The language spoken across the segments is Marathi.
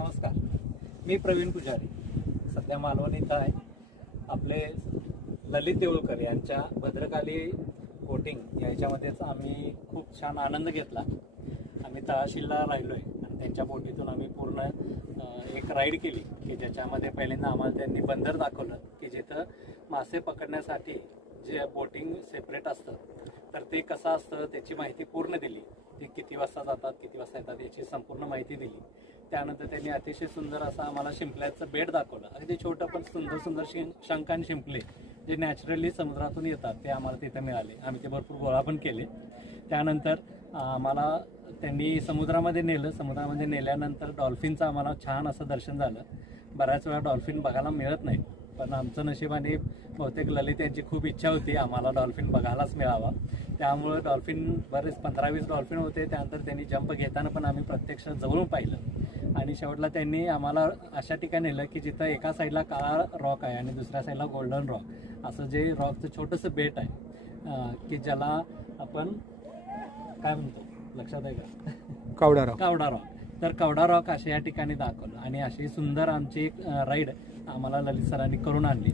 नमस्कार, मी प्रवीण पुजारी. सध्या मालवण इथं आहे. आपले ललित देऊळकर यांच्या भद्रकाली बोटिंग याच्यामध्येच आम्ही खूप छान आनंद घेतला. आम्ही तळाशीला राहिलो आहे आणि त्यांच्या बोटीतून आम्ही पूर्ण एक राईड केली की ज्याच्यामध्ये पहिल्यांदा आम्हाला त्यांनी बंदर दाखवलं की जिथं मासे पकडण्यासाठी जे बोटिंग सेपरेट असतं तर ते कसं असतं त्याची माहिती पूर्ण दिली. ते किती वाजता जातात, किती वाजता येतात याची संपूर्ण माहिती दिली. त्यानंतर त्यांनी अतिशय सुंदर असं आम्हाला शिंपल्याचं बेट दाखवलं. अगदी छोटं पण सुंदर शंख आणि शिंपले जे नॅचरली समुद्रातून येतात ते आम्हाला तिथे मिळाले. आम्ही ते भरपूर गोळा पण केले. त्यानंतर आम्हाला त्यांनी समुद्रामध्ये नेलं. समुद्रामध्ये नेल्यानंतर डॉल्फिनचं आम्हाला छान असं दर्शन झालं. बऱ्याच वेळा डॉल्फिन बघायला मिळत नाही, पण आमचं नशिबाने बहुतेक ललित यांची खूप इच्छा होती आम्हाला डॉल्फिन बघायलाच मिळावा. त्यामुळे डॉल्फिन बरेच 15-20 डॉल्फिन होते. त्यानंतर त्यांनी जंप घेताना पण आम्ही प्रत्यक्ष जवळून पाहिलं आणि शेवटला त्यांनी आम्हाला अशा ठिकाणी नेलं की जिथं एका साईडला काळा रॉक आहे आणि दुसऱ्या साईडला गोल्डन रॉक असं जे रॉकचं छोटंसं बेट आहे की ज्याला आपण काय म्हणतो लक्षात आहे का? कावडा रॉक. तर कावडा रॉक अशा या ठिकाणी दाखवलं आणि अशी सुंदर आमची एक राईड आम्हाला ललित सरांनी करून आणली.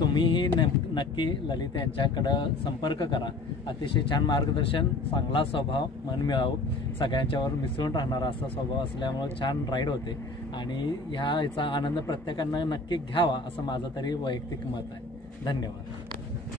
तुम्हीही नक्की ललित यांच्याकडं संपर्क करा. अतिशय छान मार्गदर्शन, चांगला स्वभाव, मन मिळावू, सगळ्यांच्यावर मिसळून राहणारा असा स्वभाव असल्यामुळे छान राईड होते आणि ह्याचा आनंद प्रत्येकानं नक्की घ्यावा असं माझं तरी वैयक्तिक मत आहे. धन्यवाद.